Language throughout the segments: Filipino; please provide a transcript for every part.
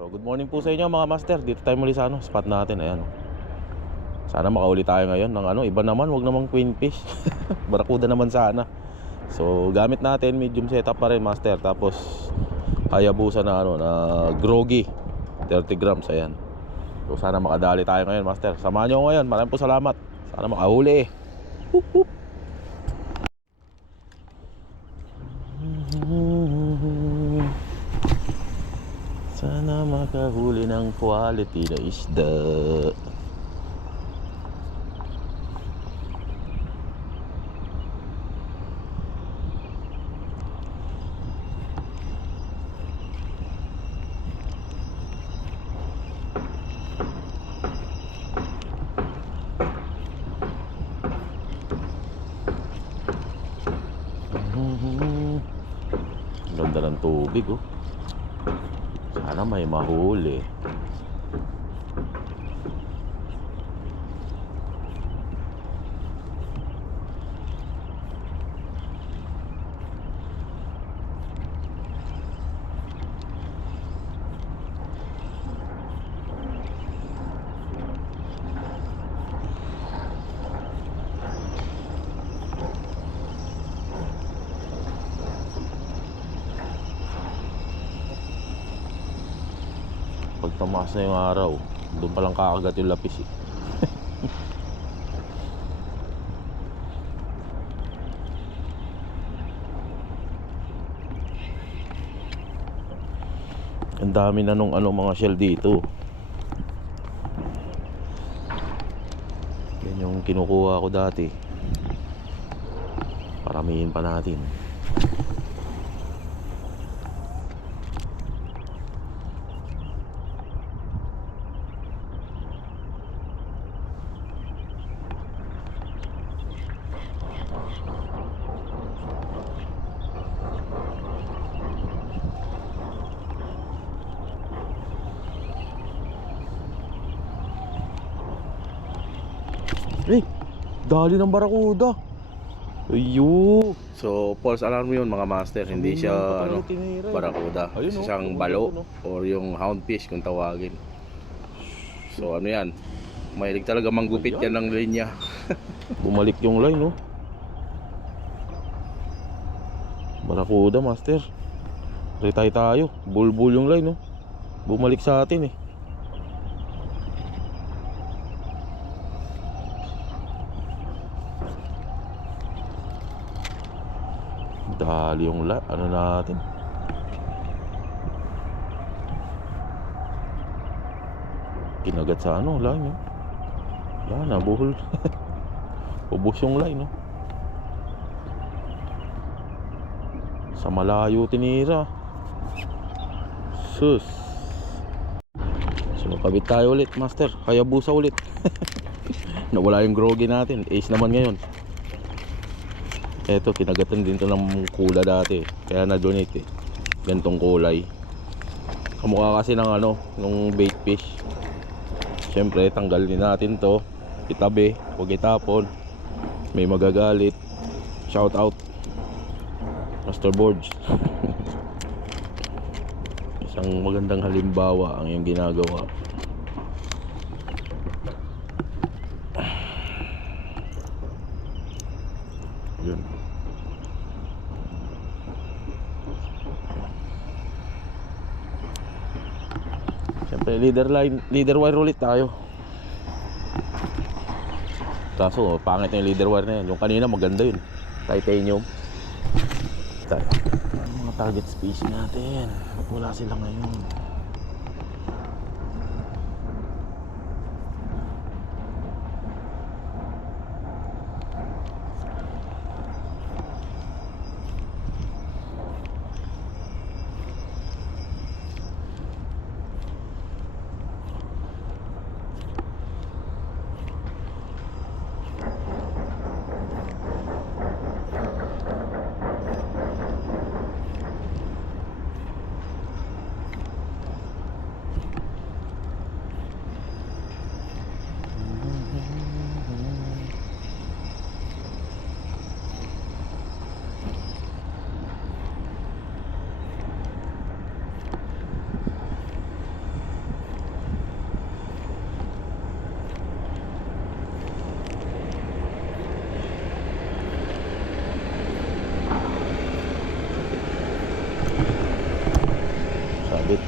So good morning po sa inyo mga master. Dito tayo muli sa spot natin. Ayan. Sana makauli tayo ngayon ng iba naman, wag namang queenfish. Barakuda naman sana. So gamit natin medium setup pa rin master. Tapos Hayabusa na na groggy 30 grams. Ayan. So sana makadali tayo ngayon master. Samahan nyo ngayon. Maraming po salamat. Sana makahuli. Hup, hup. Sana makahuli ng quality na isda. Ganda ng tubig oh. Sana may mahuli. Pag tumaas na yung araw, doon palang kakagat yung lapis eh. Ang dami na nung mga shell dito. Yan yung kinukuha ko dati. Paramihin pa natin. Dali ng barakuda. Ayun. So false alarm yun mga master. Hindi siya barakuda. Isa siyang balo or yung houndfish kung tawagin. So yan, mahilig talaga manggupit yan ng linya. Bumalik yung line barakuda master. Retay tayo. Bulbul yung line bumalik sa atin Dali yung natin. Kinagat sa line Yan, nabuhol. Ubos yung line Sa malayo tinira. Sus. So kabit tayo ulit master. Hayabusa ulit. Nawala yung groggy natin. Ace naman ngayon. Eto, kinagatan din to ng kula dati. Kaya na-donate Gantong kulay. Kamukha kasi ng nung bait fish. Siyempre, tanggalin natin to. Itabi, huwag itapon. May magagalit. Shout out Master Borge. Isang magandang halimbawa ang iyong ginagawa. Yun. Siyempre leader wire ulit tayo. Kaso pangit yung leader wire na yan. Yung kanina maganda yun, titanium. Tayo mga target species natin. Wala sila ngayon. sabit.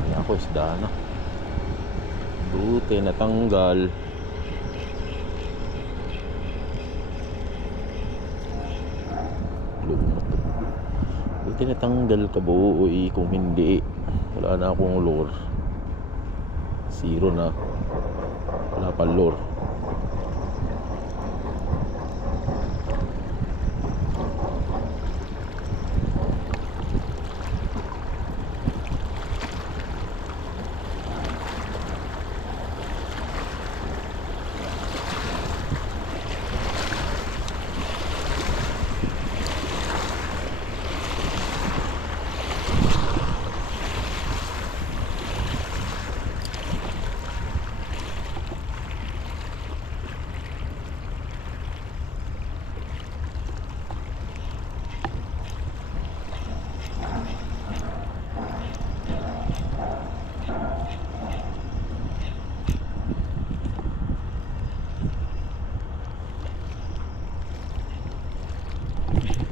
Kaya ako isda na. Buti natanggal. Lumot. Buti natanggal ka boy. Kung hindi, wala na akong lure. Zero na. Wala pa lure.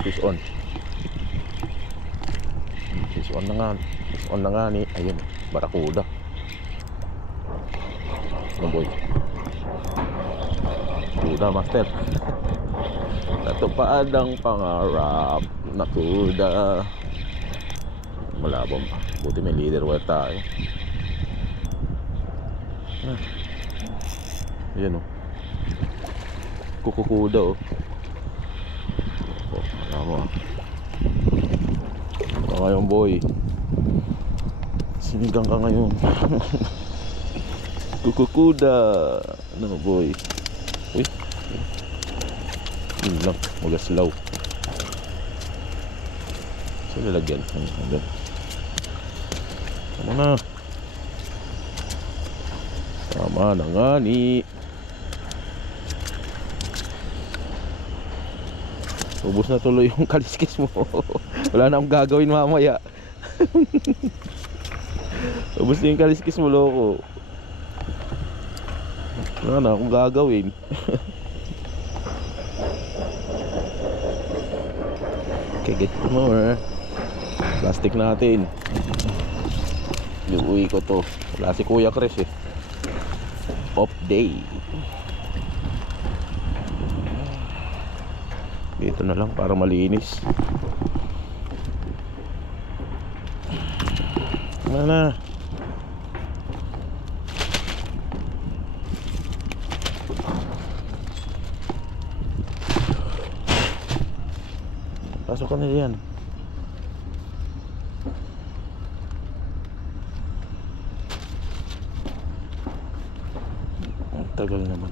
Fish on. Fish on na nga. Fish on na nga ni. Ayun, barakuda. Ano boy? Kuda master. Natupad ang pangarap na kuda. Malabong pa. Buti may leader wire tayo. Ayan o. Kukukuda o. Tama. Ito ngayon boy. Sinigang ka ngayon. Kukukuda. Ano boy? Uy. Yun lang. Magaslaw. So lalagyan. Hanggang. Tama na. Tama na nga ni. Ubus na tuloy yung kaliskis mo. Wala na akong gagawin mamaya. Ubus na yung kaliskis mo, loko. Wala na akong gagawin. Okay, get more. Plastic natin. Iuwi ko to. Wala si Kuya Chris eh. Off day. Dito na lang para malinis. Ano na? Pasok ka na diyan. Ang tagal naman.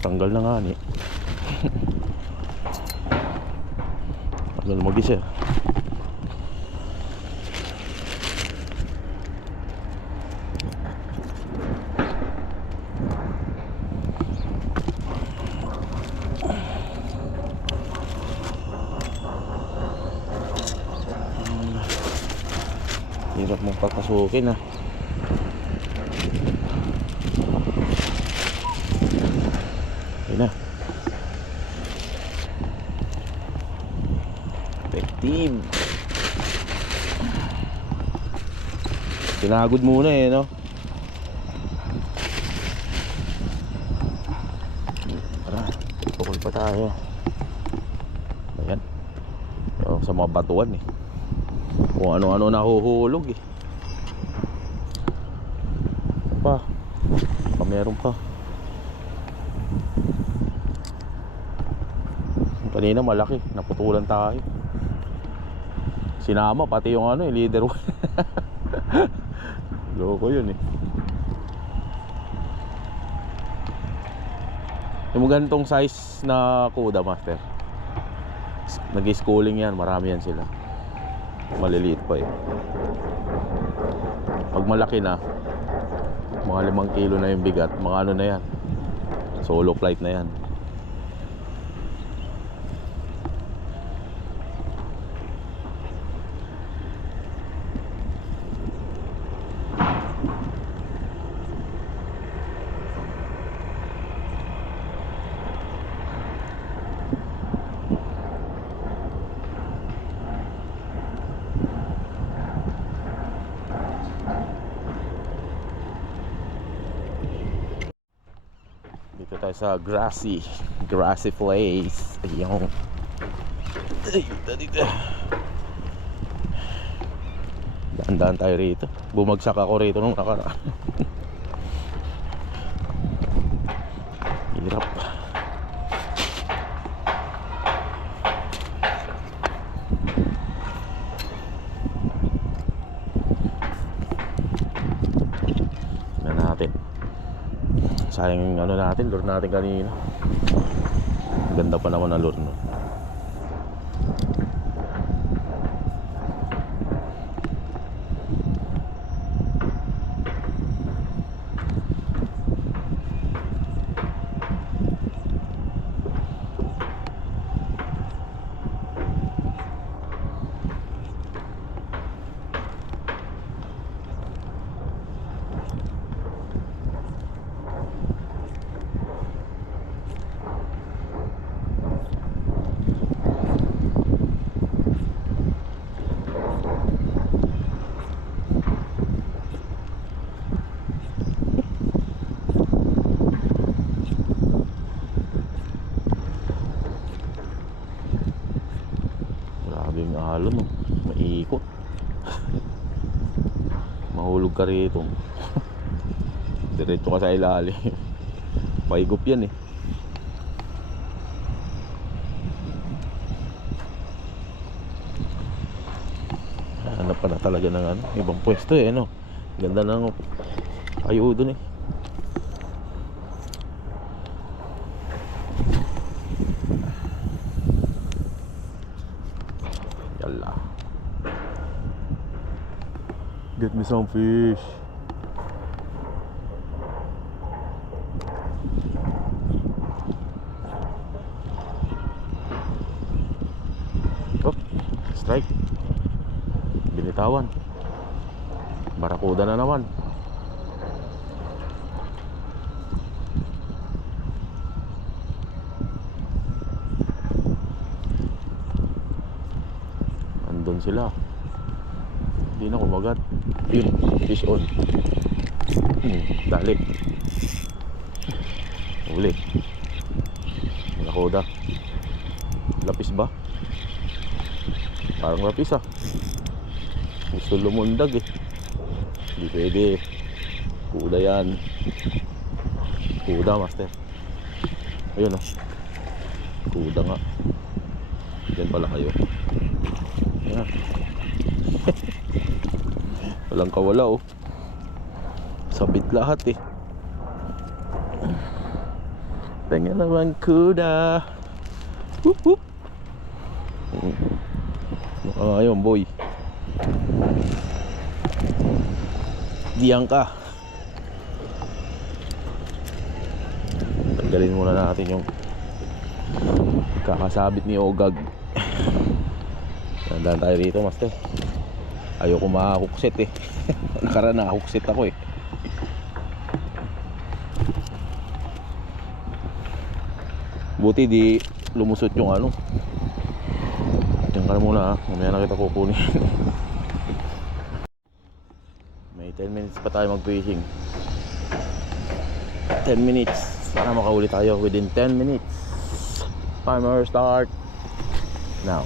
Tanggal na nga ni. Tagal mag-isa. Hirap mong papasukin ha. Na. Effective. Pinagod muna eh, no? Tara, pukul pa tayo. Ayan. So, sa mga batuan eh. Kung ano-ano nahuhulog eh. Pa. Meron pa. Kanina malaki, naputulan tayo. Sinama pati yung ano, leader. Loko yun eh. Yung ganitong size na kuda master, nag-schooling yan, marami yan sila. Maliliit pa eh. Pag malaki na, mga 5 kilo na yung bigat, mga ano na yan, solo flight na yan. tayo sa grassy place. Ayun. Ay, dito. Daan-daan tayo rito. Bumagsak ako rito nung nakaraan. Hirap. Tingnan natin. Sayang yung ano natin, lure natin kanina. Ganda pa naman ang lure no. Yung alon no, maikot. Mahulog ka rito. Diretso ka sa ilalim. Paigop yan eh. Hanap pa na talaga ng ano, ibang pwesto eh no. Ganda ng ayo dun eh. Yalla. Get me some fish. Oh, strike. Binitawan. Barakuda na naman. Andun sila. Hindi na kumagat. Yun, fish on. Dali. Uli. Barakuda. Lapis ba? Parang lapis ah. Gusto lumundag eh. Hindi pwede. Kuda yan. Kuda master. Ayun oh. Kuda nga. Diyan pala kayo. Ayan. Walang kawala oh. Sabit lahat eh. Tingnan naman kuda. Whoop whoop. Ayun boy. Diyan ka. Tanggalin muna natin yung kakasabit ni Ogag. Tandaan tayo dito master. Ayoko mahuksit eh. Nakaraan nahuksit ako eh. Buti di lumusot yung ano. Diyan ka na muna ha. Mamaya na kita kukunin. May 10 minutes pa tayo mag-fishing. 10 minutes. Sana makahuli tayo within 10 minutes. Timer start now.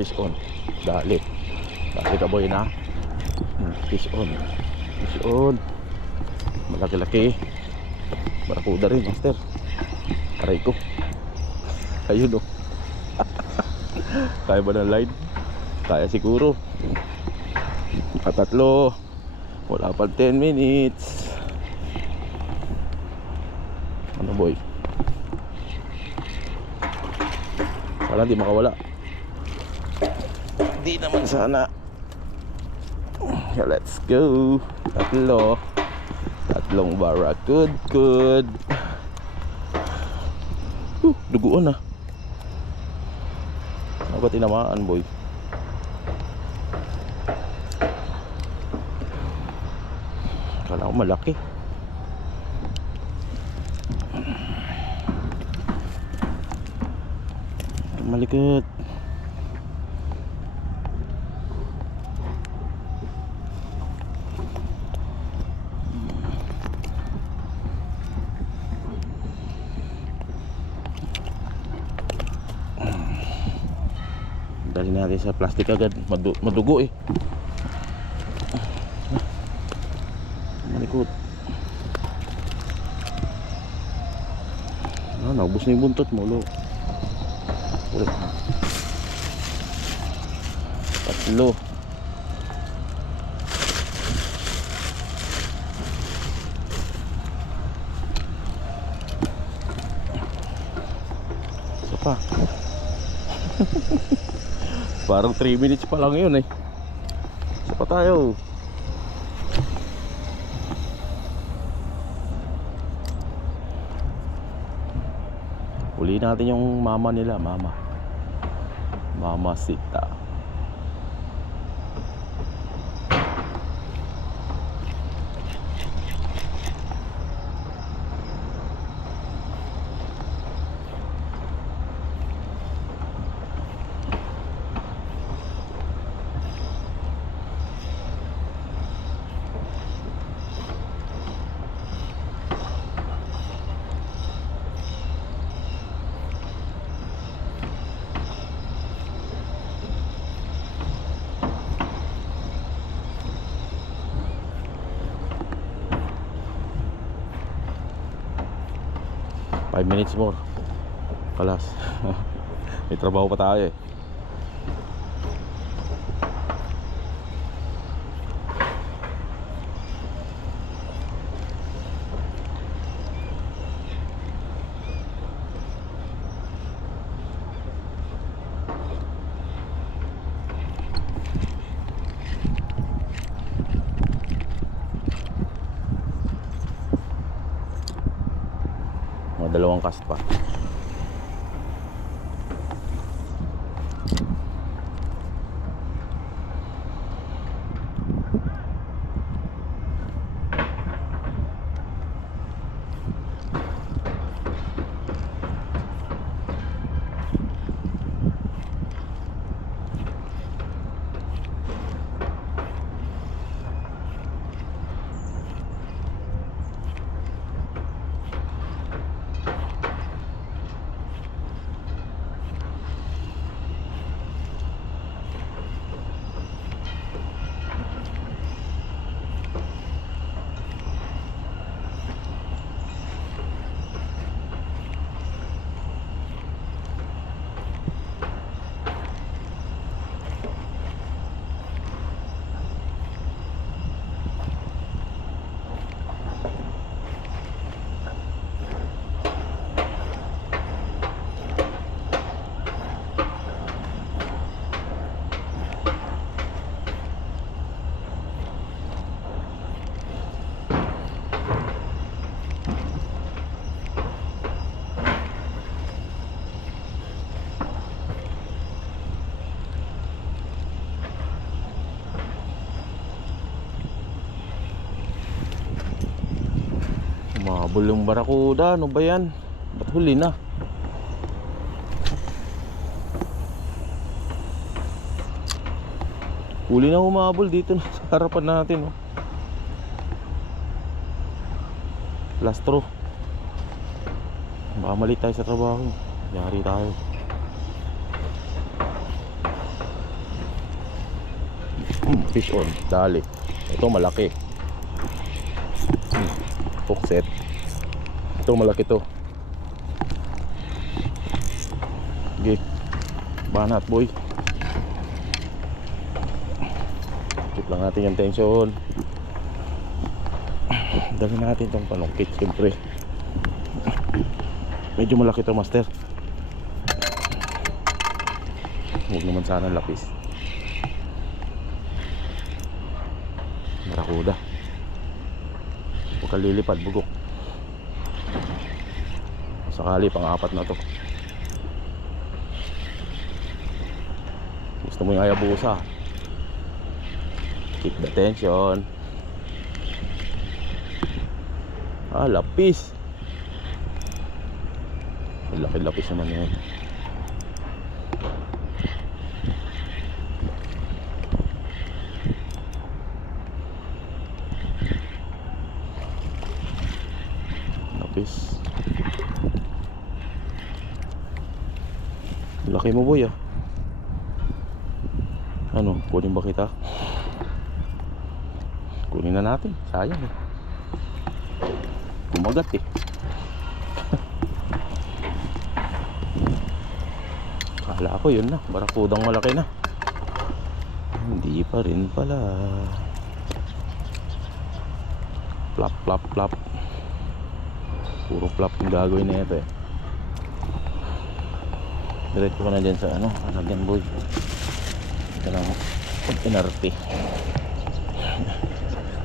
Fish on. Dali. Dali ka boy na. Fish on. Fish on. Malaki-laki. Barakuda rin master. Aray ko. Ayun oh. Kaya ba ng line? Kaya siguro. Tatlo. Wala pa 10 minutes. Ano boy? Wala, di makawala. Di naman sana. Let's go. Tatlong Barracuda. Duguan na. Ano ba tinamaan boy? Kala ko malaki. Malikot. Dali natin sa plastic agad. Madugo eh. Malikot. Naubos na yung buntot mo, lo. Tatlo. Isa pa. Parang 3 minutes pa lang yun eh. Isa pa tayo. Uli natin yung mama nila, Mama Sita. Five minutes more. Kalas. May trabaho pa tayo eh. Mga dalawang cast pa. Umabol yung Barracuda. Ano ba yan? Ba't huli na? Huli na umabol dito na sa harapan natin oh. Plastro. Baka mali tayo sa trabaho. Yari tayo. Fish on. Dali. Ito malaki. Hook set. Ito malaki to. Okay. Banat boy. Keep lang natin yung tension. Dali natin itong panungkit siyempre. Medyo malaki ito master. Huwag naman sana lapis. Barakuda. Huwag kang lilipad, bugok. Sakali pang-apat na to. Gusto mo yung Hayabusa, keep the tension. Lapis. Laki-lapis naman yun. Lapis. Laki mo boy ah. Ano, kunin ba kita? Kunin na natin, sayang eh. Kumagat eh. Kala ko yun na, barakudang malaki na. Hindi pa rin pala. Plop, plop, plop. Puro plop yung gagawin na ito eh. Diretso ka na dyan sa ano, anagyan boy. Ito lang, inarte.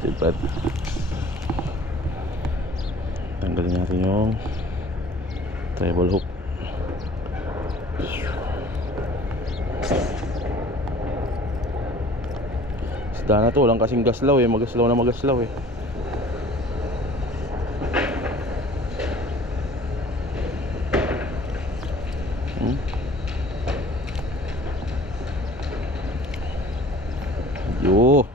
Sipad. Tanggalin natin yung treble hook. Isda na to, walang kasing gaslaw eh. Magaslaw na magaslaw eh. Yo.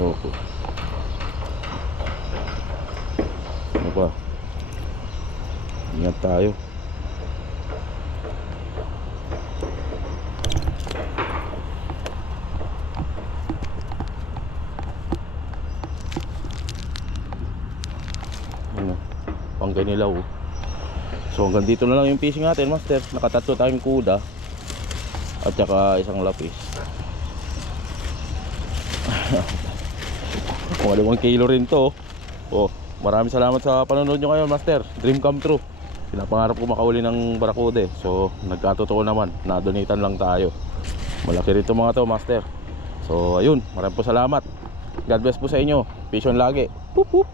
Okay. Ano pa? Ingat tayo. Ano? Pangganilaw. So hanggang dito na lang yung fishing natin master. Nakatatlo tayong kuda at saka isang lapis. Mga 5 kilo rin to. Oh, maraming salamat sa panonood nyo ngayon master. Dream come true. Pinapangarap ko makauli ng barakuda eh. So nagkatotoo naman, na-donatan lang tayo. Malaki rin to mga to master. So ayun, maraming po salamat. God bless po sa inyo. Fish on lagi. Poop poop.